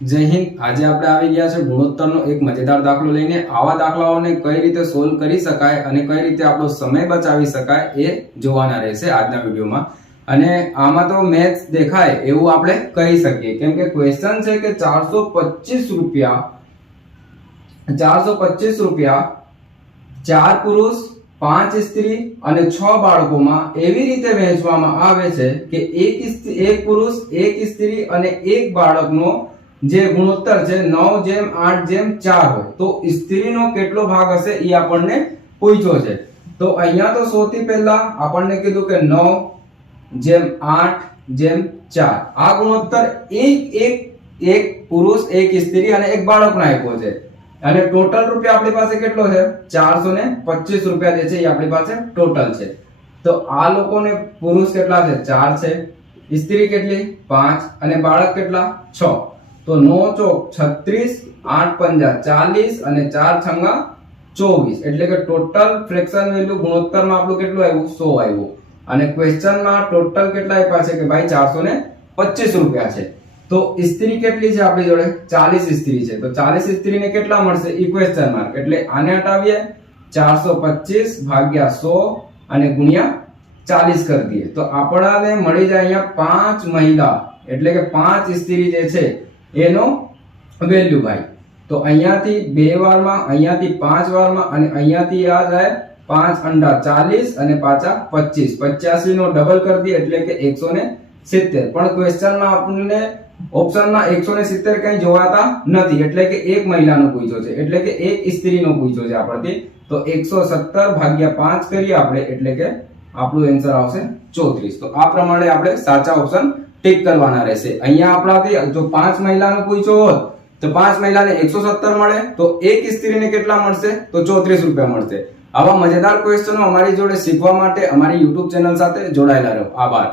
જય હિન્દ। આજે આપણે આવી ગયા છે ગુણોત્તરનો એક મજેદાર દાખલો લઈને। આવા દાખલાઓને કઈ રીતે સોલ્વ કરી શકાય અને કઈ રીતે આપણો સમય બચાવી શકાય એ જોવાના રહેશે આજના વિડીયોમાં। અને આમાં તો મેથ્સ દેખાય એવું આપણે કહી શકીએ, કેમ કે ક્વેશ્ચન છે કે 425 રૂપિયા 4 પુરુષ 5 સ્ત્રી અને 6 બાળકોમાં એવી રીતે વહેંચવામાં આવે છે કે એક પુરુષ એક સ્ત્રી અને એક બાળકનો જે ગુણોત્તર છે 9:8:4 હોય, તો સ્ત્રીનો કેટલો ભાગ હશે એ આપણને પૂછ્યો છે। તો અહીંયા તો સૌથી પહેલા આપણને કીધું કે 9:8:4 આ ગુણોત્તર એક પુરુષ એક સ્ત્રી અને એક બાળકનો આપ્યો છે। અને ટોટલ રૂપિયા આપણી પાસે કેટલો છે 425 રૂપિયા જે છે એ આપણી પાસે ટોટલ છે। તો આ લોકોને પુરુષ કેટલા છે 4 છે, સ્ત્રી કેટલી 5 અને બાળક કેટલા 6। તો 9 ચોક 36, 8 પંજા 40 અને 4 છંગા 24, એટલે કે ટોટલ ફ્રેક્શન વેલ્યુ ગુણોત્તરમાં આપણું કેટલું આવ્યું 100 આવ્યું। અને ક્વેશ્ચનમાં ટોટલ કેટલા આપ્યા છે કે ભાઈ 425 રૂપિયા છે। તો સ્ત્રી કેટલી છે આપણી જોડે 40 સ્ત્રી છે, તો 40 સ્ત્રીને કેટલા મળશે ઈ ક્વેશ્ચન માર્ક, એટલે આને હટાવીએ 425 ભાગ્યા 100 અને ગુણ્યા 40 કરી દઈએ, તો આપણને મળી જાય અહીંયા 5 મહિલા એટલે કે 5 સ્ત્રી જે છે એનો વેલ્યુ ભાઈ। તો અહીંયાથી 2 વારમાં, અહીંયાથી 5 વારમાં અને અહીંયાથી આ જાય 5 અંડા 40 અને પાછા 25, 85 નો ડબલ કરી દઈએ એટલે કે 170। પણ ક્વેશ્ચનમાં આપણને ઓપ્શનમાં 170 કઈ જોવાતા નથી, એટલે કે એક મહિલાનો પૂછ્યો છે, એટલે કે એક સ્ત્રીનો પૂછ્યો છે આપણથી। તો 170 ભાગ્યા 5 કરીએ આપણે એટલે કે આપણું આન્સર આવશે 34। તો આ પ્રમાણે આપણે સાચા ઓપ્શન ટિક કરવાના રહેશે। અહીંયા આપણાથી જો 5 મહિલાનો પૂછ્યો હોત તો 5 મહિલાને 170 મળે, તો એક સ્ત્રીને કેટલા મળશે તો 34 રૂપિયા મળશે। આવા મજેદાર ક્વેશ્ચનો અમારી જોડે શીખવા માટે અમારી YouTube ચેનલ સાથે જોડાયેલા રહો। આભાર।